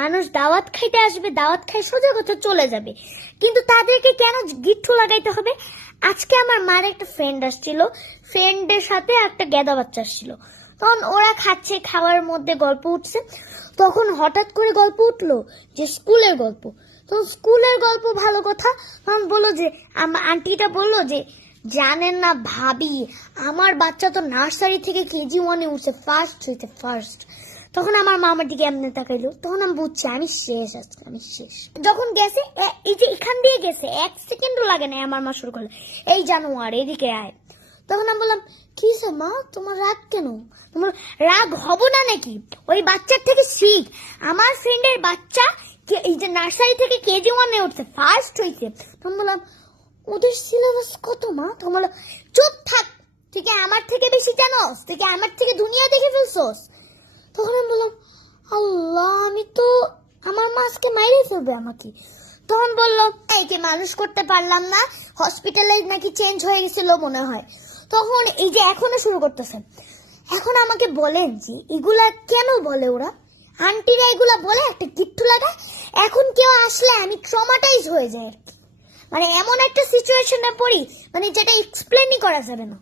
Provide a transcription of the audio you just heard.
মানুষ দাওয়াত খাইতে আসবে, দাওয়াত খাই সোজা কথা চলে যাবে, কিন্তু তাদেরকে কেন গিট্টু লাগাইতে হবে? আজকে আমার মার একটা ফ্রেন্ড আসছিল, ফ্রেন্ডের সাথে একটা গেদা বাচ্চা আসছিল। তখন ওরা খাচ্ছে, খাওয়ার মধ্যে গল্প উঠছে, তখন হঠাৎ করে গল্প উঠলো যে স্কুলের গল্প। তখন স্কুলের গল্প ভালো কথা, তখন বললো যে আন্টিটা বললো যে জানেন না ভাবি, আমার বাচ্চা তো নার্সারি থেকে কেজি 1-এ উঠছে, ফার্স্ট হয়েছে, ফার্স্ট। তখন আমার মামার দিকে এমনি তাকাইলো, তখন আমি বুঝছি আমি শেষ, আজকে আমি শেষ। যখন গেছে, এই যে এখান দিয়ে গেছে, 1 সেকেন্ডও লাগে না, আমার মা শুরু করলো এই জানোয়ার এদিকে আয়। তখন আমি বললাম কি মা, তোমার রাগ কেন? তোমার রাগ হব না নাকি? ওই বাচ্চার থেকে শিখ, আমার ফ্রেন্ডের বাচ্চা এই যে নার্সারি থেকে কেজি 1-এ উঠছে, ফার্স্ট হয়েছে। তখন বললাম ওদের সিলেবাস কত মা? তখন বললো চুপ থাক, তুই কি আমার থেকে বেশি জানোস? তুই কি আমার থেকে দুনিয়া দেখে ফেলছোস? তখন আমি বললাম আল্লাহ, আমি তো, আমার মা আজকে মাইরে ফেলবে আমাকে। তখন বললো একে মানুষ করতে পারলাম না, হসপিটালে নাকি চেঞ্জ হয়ে গেছিল মনে হয়। তখন এই যে এখনো শুরু করতেছে। এখন আমাকে বলেন যে এগুলা কেন বলে ওরা? আন্টিরা এগুলা বলে একটা গিট্টু লাগায়। এখন কেউ আসলে আমি ট্রমাটাইজ হয়ে যাই আর কি, মানে এমন একটা সিচুয়েশনে পড়ি, মানে যেটা এক্সপ্লেনই করা যাবে না।